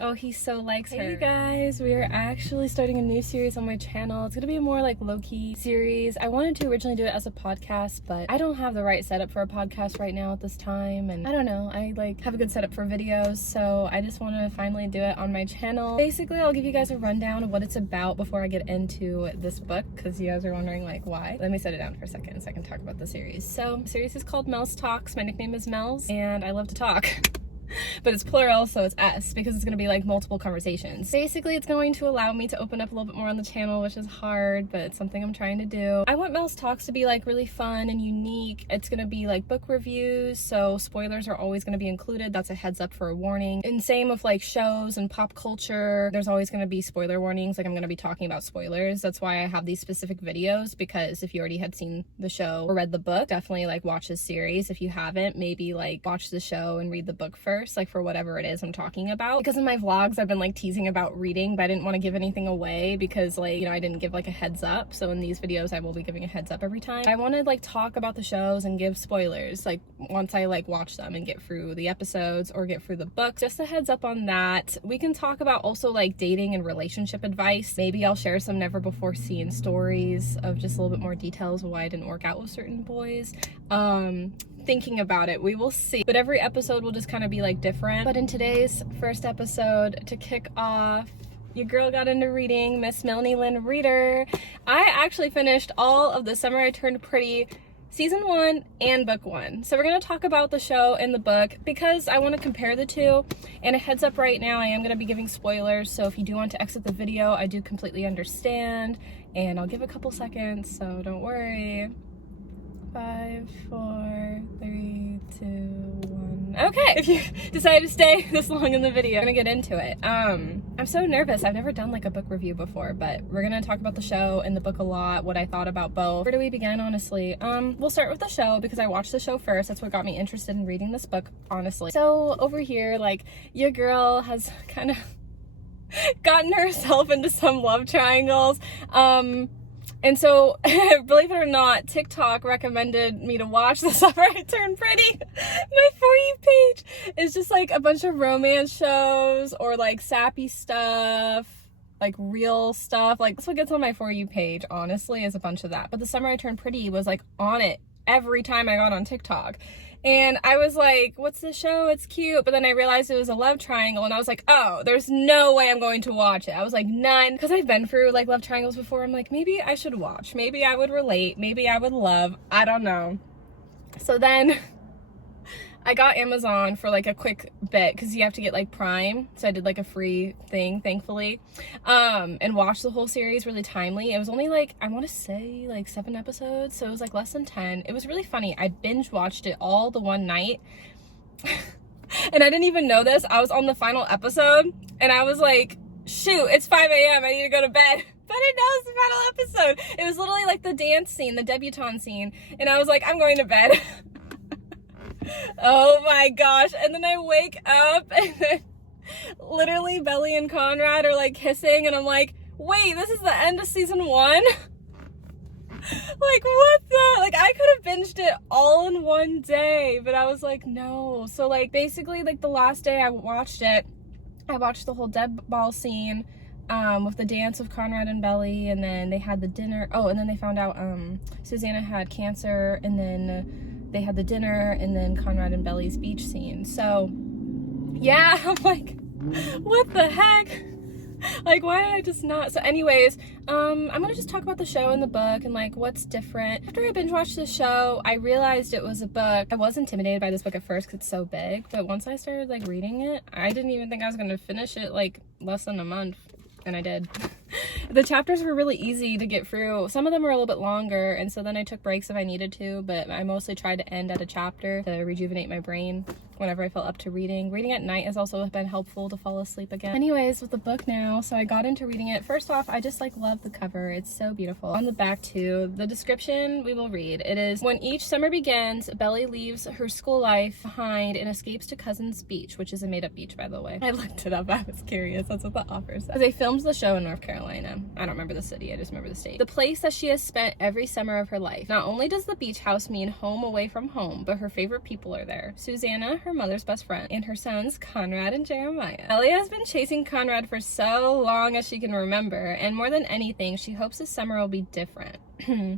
Oh, he so likes her. Hey guys, we are actually starting a new series on my channel. It's gonna be a more like low-key series. I wanted to originally do it as a podcast, but I don't have the right setup for a podcast right now at this time, and I don't know, I like have a good setup for videos, so I just want to finally do it on my channel. Basically, I'll give you guys a rundown of what it's about before I get into this book, because you guys are wondering like why. Let me set it down for a second so I can talk about the series. So the series is called Mels Talks. My nickname is Mels, and I love to talk. But it's plural, so it's S, because it's going to be like multiple conversations. Basically, it's going to allow me to open up a little bit more on the channel, which is hard, but it's something I'm trying to do. I want Mel's Talks to be like really fun and unique. It's going to be like book reviews, so spoilers are always going to be included. That's a heads up for a warning. And same with like shows and pop culture. There's always going to be spoiler warnings. Like I'm going to be talking about spoilers. That's why I have these specific videos, because if you already had seen the show or read the book, definitely like watch this series. If you haven't, maybe like watch the show and read the book first, like for whatever it is I'm talking about. Because in my vlogs I've been like teasing about reading, but I didn't want to give anything away because like, you know, I didn't give like a heads up. So in these videos I will be giving a heads up every time. I want to like talk about the shows and give spoilers like once I like watch them and get through the episodes or get through the book. Just a heads up on that. We can talk about also like dating and relationship advice. Maybe I'll share some never before seen stories of just a little bit more details of why I didn't work out with certain boys. Thinking about it, we will see, but every episode will just kind of be like different. But in today's first episode, to kick off, your girl got into reading, Miss Melanie Lynn Reader. I actually finished all of The Summer I Turned Pretty season 1 and book 1. So we're going to talk about the show and the book because I want to compare the two. And a heads up right now, I am going to be giving spoilers, so if you do want to exit the video, I do completely understand, and I'll give a couple seconds, so don't worry. 5, 4, 3, 2, 1. Okay, if you decided to stay this long in the video, I'm gonna get into it. I'm so nervous. I've never done like a book review before, but we're gonna talk about the show and the book a lot, what I thought about both. Where do we begin, honestly? We'll start with the show because I watched the show first. That's what got me interested in reading this book, honestly. So over here, like, your girl has kind of gotten herself into some love triangles. And so, believe it or not, TikTok recommended me to watch The Summer I Turned Pretty. My For You page is just like a bunch of romance shows or like sappy stuff, like real stuff. Like that's what gets on my For You page, honestly, is a bunch of that. But The Summer I Turned Pretty was like on it every time I got on TikTok. And I was like, what's the show? It's cute. But then I realized it was a love triangle, and I was like, oh, there's no way I'm going to watch it. I was like, none. Because I've been through like love triangles before. I'm like, maybe I should watch. Maybe I would relate. Maybe I would love. I don't know. So then I got Amazon for like a quick bit because you have to get like Prime. So I did like a free thing, thankfully, and watched the whole series really timely. It was only like, I want to say like 7 episodes. So it was like less than 10. It was really funny. I binge watched it all the one night. And I didn't even know this. I was on the final episode and I was like, shoot, it's 5 a.m. I need to go to bed. But I didn't know it was the final episode. It was literally like the dance scene, the debutante scene. And I was like, I'm going to bed. Oh my gosh. And then I wake up and then literally Belly and Conrad are like kissing and I'm like, wait, this is the end of season 1? Like what the, like I could have binged it all in one day, but I was like, no. So like basically like the last day I watched it, I watched the whole dead ball scene with the dance of Conrad and Belly, and then they had the dinner. Oh, and then they found out Susanna had cancer, and then they had the dinner, and then Conrad and Belly's beach scene. So yeah, I'm like, what the heck? Like, why did I just not? So anyways, I'm gonna just talk about the show and the book and like what's different. After I binge watched the show, I realized it was a book. I was intimidated by this book at first because it's so big, but once I started like reading it, I didn't even think I was gonna finish it like less than a month. And I did. The chapters were really easy to get through. Some of them were a little bit longer, and so then I took breaks if I needed to, but I mostly tried to end at a chapter to rejuvenate my brain whenever I felt up to reading. Reading at night has also been helpful to fall asleep again. Anyways, with the book now, so I got into reading it. First off, I just like love the cover. It's so beautiful. On the back too, the description we will read. It is, when each summer begins, Belly leaves her school life behind and escapes to Cousin's Beach, which is a made-up beach, by the way. I looked it up. I was curious. That's what the offer said. They filmed the show in North Carolina. I don't remember the city. I just remember the state. The place that she has spent every summer of her life. Not only does the beach house mean home away from home, but her favorite people are there. Susanna, her mother's best friend, and her sons, Conrad and Jeremiah. Belly has been chasing Conrad for so long as she can remember, and more than anything, she hopes this summer will be different.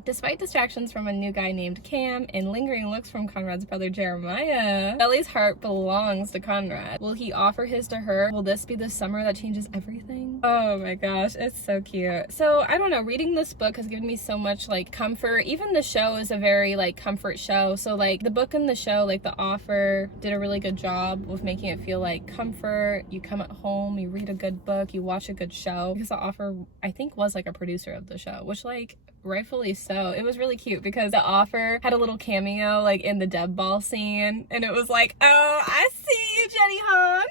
Despite distractions from a new guy named Cam and lingering looks from Conrad's brother Jeremiah, Belly's heart belongs to Conrad. Will he offer his to her? Will this be the summer that changes everything? Oh my gosh, it's so cute. So I don't know, reading this book has given me so much like comfort. Even the show is a very like comfort show. So like the book and the show, like the author did a really good job with making it feel like comfort. You come at home, you read a good book, you watch a good show, because the author I think was like a producer of the show, which like rightfully so. It was really cute because the author had a little cameo like in the Deb Ball scene, and it was like, oh, I see you, Jenny Han.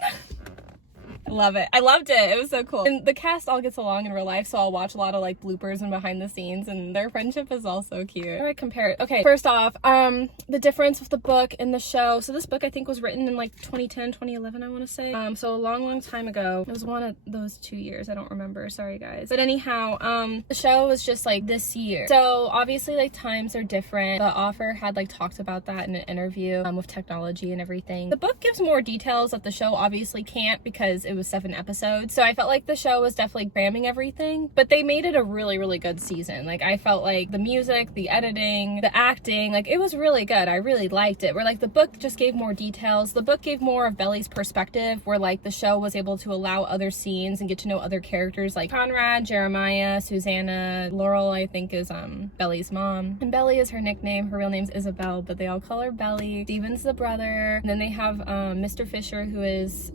Love it. I loved it. It was so cool. And the cast all gets along in real life, so I'll watch a lot of like bloopers and behind the scenes, and their friendship is all so cute. How do I compare it? Okay, first off, the difference with the book and the show. So this book I think was written in like 2010, 2011, I want to say. So a long time ago. It was one of those 2 years. I don't remember. Sorry guys. But anyhow, the show was just like this year. So obviously like times are different. The author had like talked about that in an interview with technology and everything. The book gives more details that the show obviously can't because it was 7 episodes, so I felt like the show was definitely cramming everything, but they made it a really good season. Like I felt like the music, the editing, the acting, like it was really good. I really liked it. Where like the book just gave more details. The book gave more of Belly's perspective, where like the show was able to allow other scenes and get to know other characters like Conrad, Jeremiah, Susanna, Laurel I think is Belly's mom, and Belly is her nickname. Her real name's Isabel, but they all call her Belly. Steven's the brother, and then they have Mr. Fisher, who is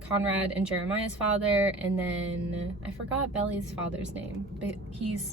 Conrad and Jeremiah's father, and then I forgot Belly's father's name, but he's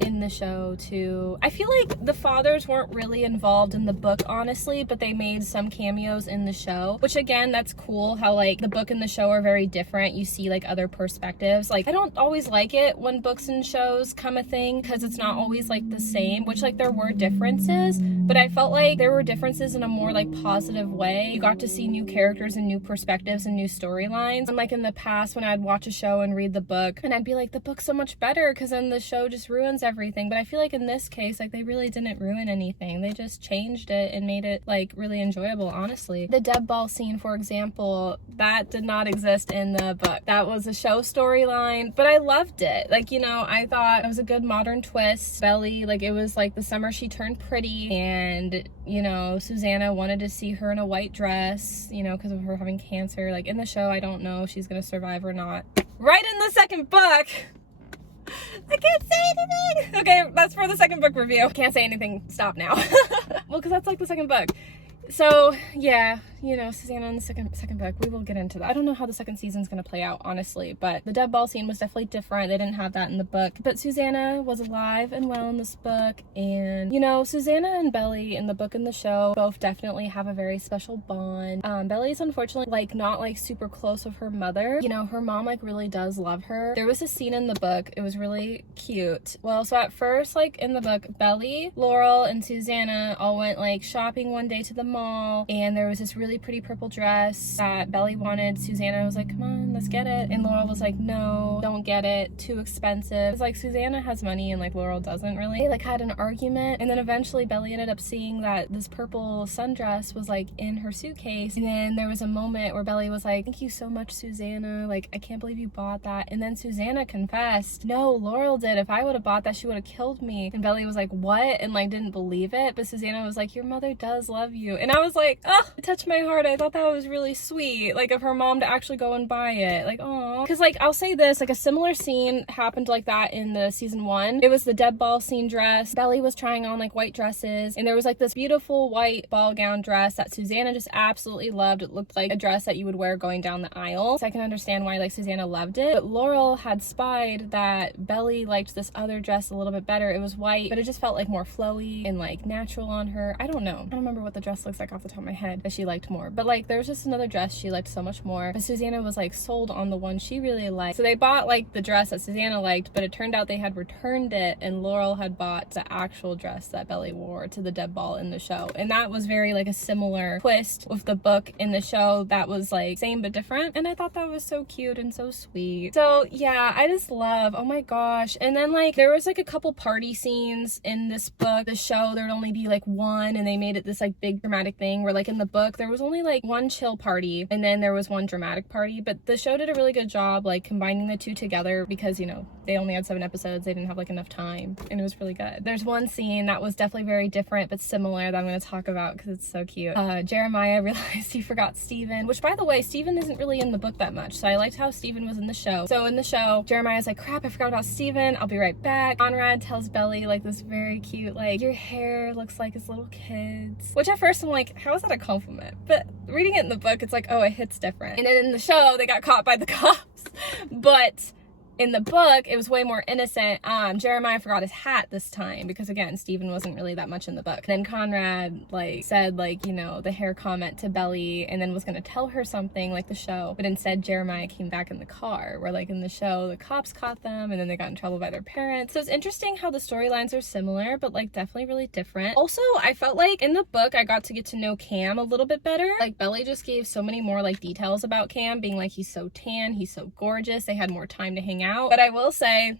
in the show too. I feel like the fathers weren't really involved in the book honestly, but they made some cameos in the show, which again, that's cool how like the book and the show are very different. You see like other perspectives. Like I don't always like it when books and shows come a thing because it's not always like the same, which like there were differences, but I felt like there were differences in a more like positive way. You got to see new characters and new perspectives and new storylines. Unlike in the past when I'd watch a show and read the book and I'd be like, the book's so much better because then the show just ruins everything. But I feel like in this case, like they really didn't ruin anything. They just changed it and made it like really enjoyable, honestly. The Deb Ball scene, for example, that did not exist in the book. That was a show storyline, but I loved it. Like, you know, I thought it was a good modern twist. Belly, like it was like the summer she turned pretty, and you know, Susanna wanted to see her in a white dress, you know, because of her having cancer. Like in the show, I don't know if she's gonna survive or not. Right in the second book, I can't say anything. Okay, that's for the second book review. Can't say anything. Stop now. Well, because that's like the second book. So yeah, you know, Susanna in the second book, we will get into that. I don't know how the second season's gonna play out, honestly, but the Deb Ball scene was definitely different. They didn't have that in the book, but Susanna was alive and well in this book. And you know, Susanna and Belly in the book and the show both definitely have a very special bond. Belly's unfortunately like not like super close with her mother. You know, her mom like really does love her. There was a scene in the book, it was really cute. Well, so at first, like in the book, Belly, Laurel, and Susanna all went like shopping one day to the mall, and there was this really pretty purple dress that Belly wanted. Susanna was like, come on, let's get it. And Laurel was like, no, don't get it, too expensive. It's like Susanna has money and like Laurel doesn't really. They like had an argument, and then eventually Belly ended up seeing that this purple sundress was like in her suitcase, and then there was a moment where Belly was like, thank you so much, Susanna, like I can't believe you bought that. And then Susanna confessed, no, Laurel did. If I would have bought that, she would have killed me. And Belly was like, what? And like didn't believe it, but Susanna was like, your mother does love you. And I was like, oh, it touched my heart. I thought that was really sweet, like of her mom to actually go and buy it. Like, oh, because like I'll say this, like a similar scene happened like that in the season 1. It was the Deb Ball scene dress. Belly was trying on like white dresses, and there was like this beautiful white ball gown dress that Susanna just absolutely loved. It looked like a dress that you would wear going down the aisle, so I can understand why like Susanna loved it. But Laurel had spied that Belly liked this other dress a little bit better. It was white, but it just felt like more flowy and like natural on her. I don't know, I don't remember what the dress looks like off the top of my head that she liked more, but like there was just another dress she liked so much more, but Susanna was like sold on the one she really liked. So they bought like the dress that Susanna liked, but it turned out they had returned it, and Laurel had bought the actual dress that Belly wore to the Deb Ball in the show. And that was very like a similar twist with the book in the show that was like same but different, and I thought that was so cute and so sweet. So yeah, I just love, oh my gosh. And then like there was like a couple party scenes in this book. The show there'd only be like one, and they made it this like big dramatic thing where like in the book there was only like one chill party and then there was one dramatic party, but the show did a really good job like combining the two together because, you know, they only had 7 episodes, they didn't have like enough time, and it was really good. There's one scene that was definitely very different but similar that I'm going to talk about because it's so cute. Jeremiah realized he forgot Steven, which, by the way, Steven isn't really in the book that much, so I liked how Steven was in the show. So in the show, Jeremiah's like, crap, I forgot about Steven, I'll be right back. Conrad tells Belly like this very cute, like, your hair looks like his little kids, which at first I'm like, how is that a compliment? But reading it in the book, it's like, oh, it hits different. And then in the show, they got caught by the cops, but in the book, it was way more innocent. Jeremiah forgot his hat this time because, again, Steven wasn't really that much in the book. Then Conrad, like, said, like, you know, the hair comment to Belly and then was going to tell her something, like the show. But instead, Jeremiah came back in the car where, like, in the show, the cops caught them and then they got in trouble by their parents. So it's interesting how the storylines are similar, but, like, definitely really different. Also, I felt like in the book, I got to get to know Cam a little bit better. Like, Belly just gave so many more, like, details about Cam, being like, he's so tan, he's so gorgeous. They had more time to hang out. But I will say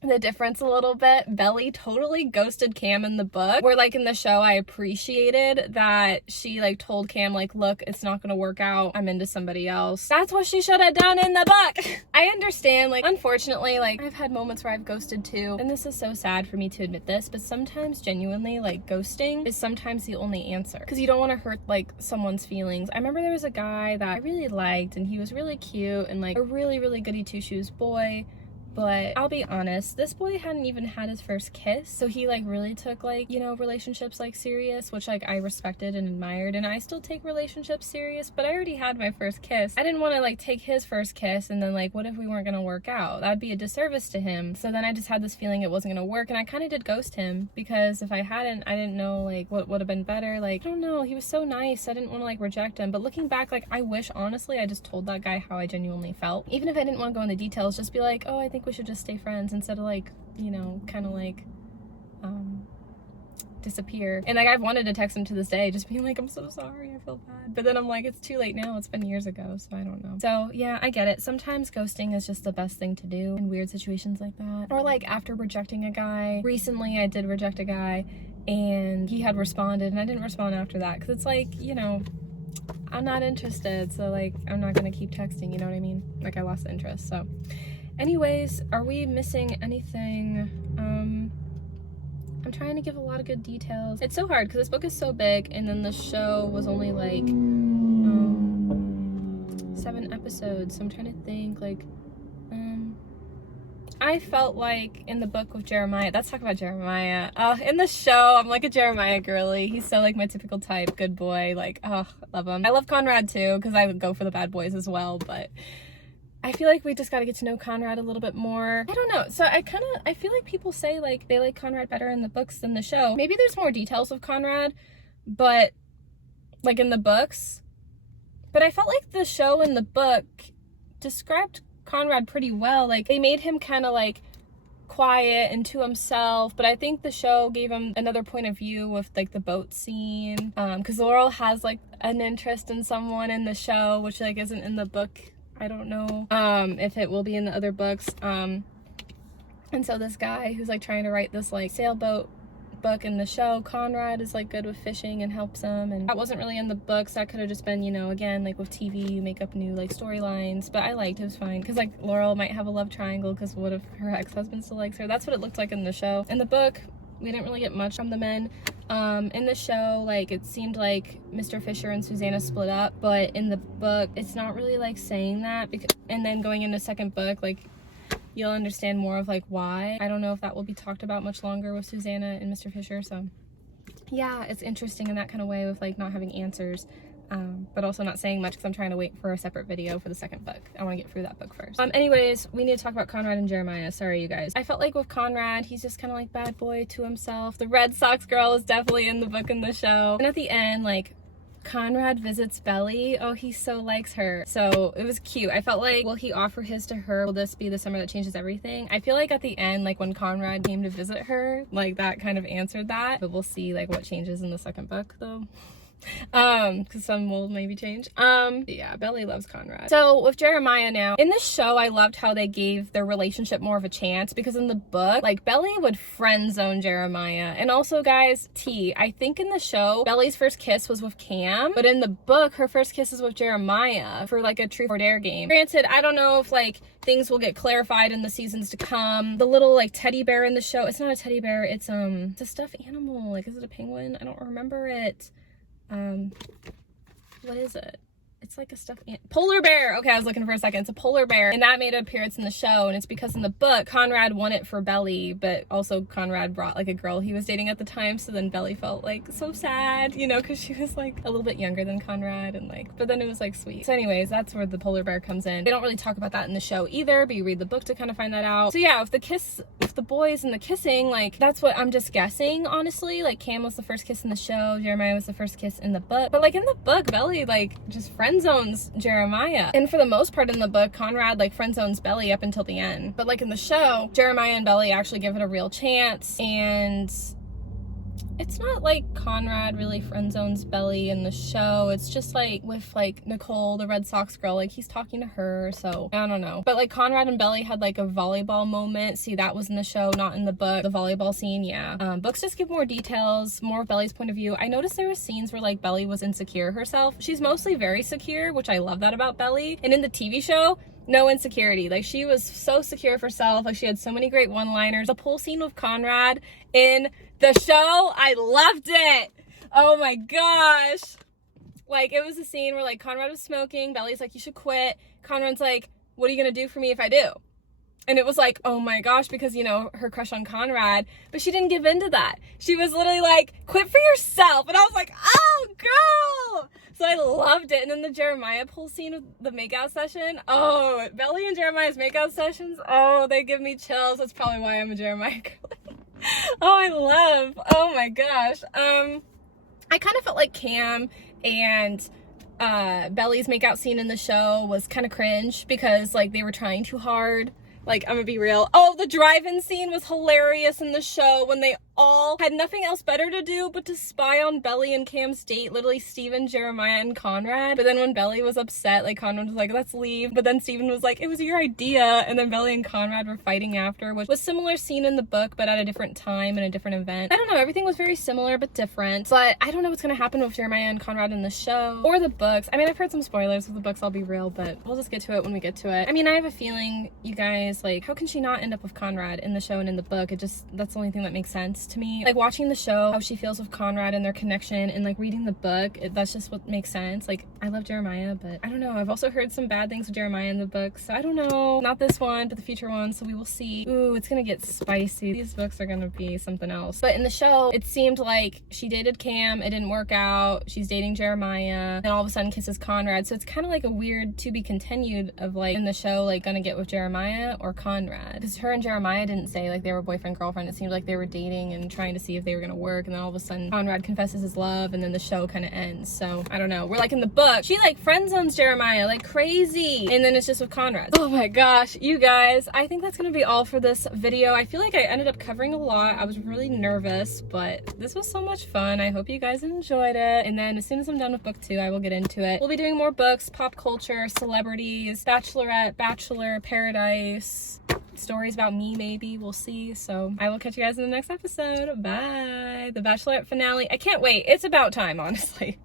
the difference a little bit, Belly totally ghosted Cam in the book, where like in the show I appreciated that she like told Cam like, look, it's not gonna work out, I'm into somebody else. That's what she should have done in the book. I understand, like, unfortunately, like, I've had moments where I've ghosted too, and this is so sad for me to admit this, but sometimes genuinely, like, ghosting is sometimes the only answer because you don't want to hurt like someone's feelings. I remember there was a guy that I really liked and he was really cute and like a really, really goody two-shoes boy. But I'll be honest, this boy hadn't even had his first kiss, so he like really took like, you know, relationships like serious, which like I respected and admired, and I still take relationships serious, but I already had my first kiss. I didn't want to like take his first kiss and then like, what if we weren't gonna work out? That'd be a disservice to him. So then I just had this feeling it wasn't gonna work, and I kind of did ghost him because if I hadn't, I didn't know like what would have been better. Like, I don't know, he was so nice, I didn't want to like reject him, but looking back, like, I wish honestly I just told that guy how I genuinely felt. Even if I didn't want to go into details, just be like, oh, I think we should just stay friends, instead of like, you know, kind of like disappear. And like, I've wanted to text him to this day, just being like, I'm so sorry, I feel bad, but then I'm like, it's too late now, it's been years ago, so I don't know. So yeah, I get it, sometimes ghosting is just the best thing to do in weird situations like that. Or like after rejecting a guy. Recently I did reject a guy and he had responded and I didn't respond after that because it's like, you know, I'm not interested, so like, I'm not gonna keep texting, you know what I mean? Like, I lost the interest. So anyways, are we missing anything? I'm trying to give a lot of good details. It's so hard because this book is so big and then the show was only like 7 episodes, so I'm trying to think like I felt like in the book with Jeremiah, let's talk about Jeremiah. In the show, I'm like a Jeremiah girly. He's so like my typical type, good boy, like, oh, I love him. I love Conrad too because I would go for the bad boys as well, but I feel like we just got to get to know Conrad a little bit more. I don't know. So I feel like people say like they like Conrad better in the books than the show. Maybe there's more details of Conrad, but like in the books. But I felt like the show and the book described Conrad pretty well. Like, they made him kind of like quiet and to himself, but I think the show gave him another point of view with like the boat scene. Because Laurel has like an interest in someone in the show, which like isn't in the book. I don't know if it will be in the other books. And so this guy who's like trying to write this like sailboat book in the show, Conrad is like good with fishing and helps him, and that wasn't really in the books. That could have just been, you know, again, like with TV, you make up new like storylines, but I liked it, was fine, because like Laurel might have a love triangle because what if her ex-husband still likes her? That's what it looked like in the show. In the book, we didn't really get much from the men. In the show, like, it seemed like Mr. Fisher and Susanna split up, but in the book, it's not really like saying that, because, and then going into second book, like, you'll understand more of like why. I don't know if that will be talked about much longer with Susanna and Mr. Fisher, so yeah, it's interesting in that kind of way with like not having answers, but also not saying much because I'm trying to wait for a separate video for the second book. I want to get through that book first. Anyways, we need to talk about Conrad and Jeremiah. Sorry, you guys. I felt like with Conrad, he's just kind of like bad boy to himself. The Red Sox girl is definitely in the book and the show. And at the end, like, Conrad visits Belly. Oh, he so likes her. So it was cute. I felt like, will he offer his to her? Will this be the summer that changes everything? I feel like at the end, like when Conrad came to visit her, like that kind of answered that. But we'll see like what changes in the second book though. Because some will maybe change. Yeah, Belly loves Conrad. So with Jeremiah now, in the show, I loved how they gave their relationship more of a chance, because in the book, like, Belly would friend zone Jeremiah. And also, guys, I think in the show, Belly's first kiss was with Cam, but in the book, her first kiss is with Jeremiah for like a Truth or Dare game. Granted, I don't know if like things will get clarified in the seasons to come. The little like teddy bear in the show, it's not a teddy bear, it's a stuffed animal. Like, is it a penguin? I don't remember it. What is it? It's like a stuffed polar bear. Okay, I was looking for a second. It's a polar bear, and that made an appearance in the show, and it's because in the book, Conrad won it for Belly, but also Conrad brought like a girl he was dating at the time, so then Belly felt like so sad, you know, because she was like a little bit younger than Conrad, and like, but then it was like sweet. So anyways, that's where the polar bear comes in. They don't really talk about that in the show either, but you read the book to kind of find that out. So yeah, if the boys and the kissing, like, that's what I'm just guessing, honestly. Like, Cam was the first kiss in the show, Jeremiah was the first kiss in the book, but like in the book, Belly like just friend zones Jeremiah, and for the most part in the book, Conrad like friend zones Belly up until the end. But like in the show, Jeremiah and Belly actually give it a real chance, and it's not like Conrad really friend zones Belly in the show. It's just like with like Nicole, the Red Sox girl, like he's talking to her, so I don't know. But like Conrad and Belly had like a volleyball moment. See, that was in the show, not in the book. The volleyball scene, yeah. Books just give more details, more of Belly's point of view. I noticed there were scenes where like Belly was insecure herself. She's mostly very secure, which I love that about Belly. And in the TV show, no insecurity. Like, she was so secure of herself. Like, she had so many great one-liners. The pool scene with Conrad in the show, I loved it. Oh my gosh. Like, it was a scene where like Conrad was smoking. Belly's like, you should quit. Conrad's like, what are you gonna do for me if I do? And it was like, oh my gosh, because, you know, her crush on Conrad, but she didn't give in to that. She was literally like, quit for yourself. And I was like, oh, girl. So I loved it. And then the Jeremiah pool scene with the makeout session. Oh, Belly and Jeremiah's makeout sessions. Oh, they give me chills. That's probably why I'm a Jeremiah girl. Oh my gosh. I kind of felt like Cam and Belly's makeout scene in the show was kind of cringe, because like they were trying too hard. Like, I'm gonna be real. Oh, the drive-in scene was hilarious in the show when they all had nothing else better to do but to spy on Belly and Cam's date, literally Steven, Jeremiah, and Conrad. But then when Belly was upset, like, Conrad was like, let's leave. But then Steven was like, it was your idea. And then Belly and Conrad were fighting after, which was a similar scene in the book, but at a different time and a different event. I don't know, everything was very similar but different. But I don't know what's gonna happen with Jeremiah and Conrad in the show or the books. I mean, I've heard some spoilers with the books, I'll be real, but we'll just get to it when we get to it. I mean, I have a feeling, you guys, like, how can she not end up with Conrad in the show and in the book? That's the only thing that makes sense to me. Like, watching the show, how she feels with Conrad and their connection, and like reading the book, that's just what makes sense. Like, I love Jeremiah, but I don't know, I've also heard some bad things with Jeremiah in the book, so I don't know. Not this one, but the future one, so we will see. Ooh, it's gonna get spicy. These books are gonna be something else. But in the show, it seemed like she dated Cam, it didn't work out, she's dating Jeremiah, then all of a sudden kisses Conrad, so it's kind of like a weird to be continued of like, in the show, like, gonna get with Jeremiah or Conrad, because her and Jeremiah didn't say like they were boyfriend girlfriend. It seemed like they were dating and trying to see if they were gonna work, and then all of a sudden Conrad confesses his love, and then the show kind of ends. So I don't know. We're like, in the book, she like friend zones Jeremiah like crazy, and then it's just with Conrad. Oh my gosh, you guys, I think that's gonna be all for this video. I feel like I ended up covering a lot. I was really nervous, but this was so much fun. I hope you guys enjoyed it. And then as soon as I'm done with book 2, I will get into it. We'll be doing more books, pop culture, celebrities, bachelorette, bachelor, paradise, stories about me, maybe. We'll see. So I will catch you guys in the next episode. Bye. The Bachelorette finale. I can't wait. It's about time, honestly.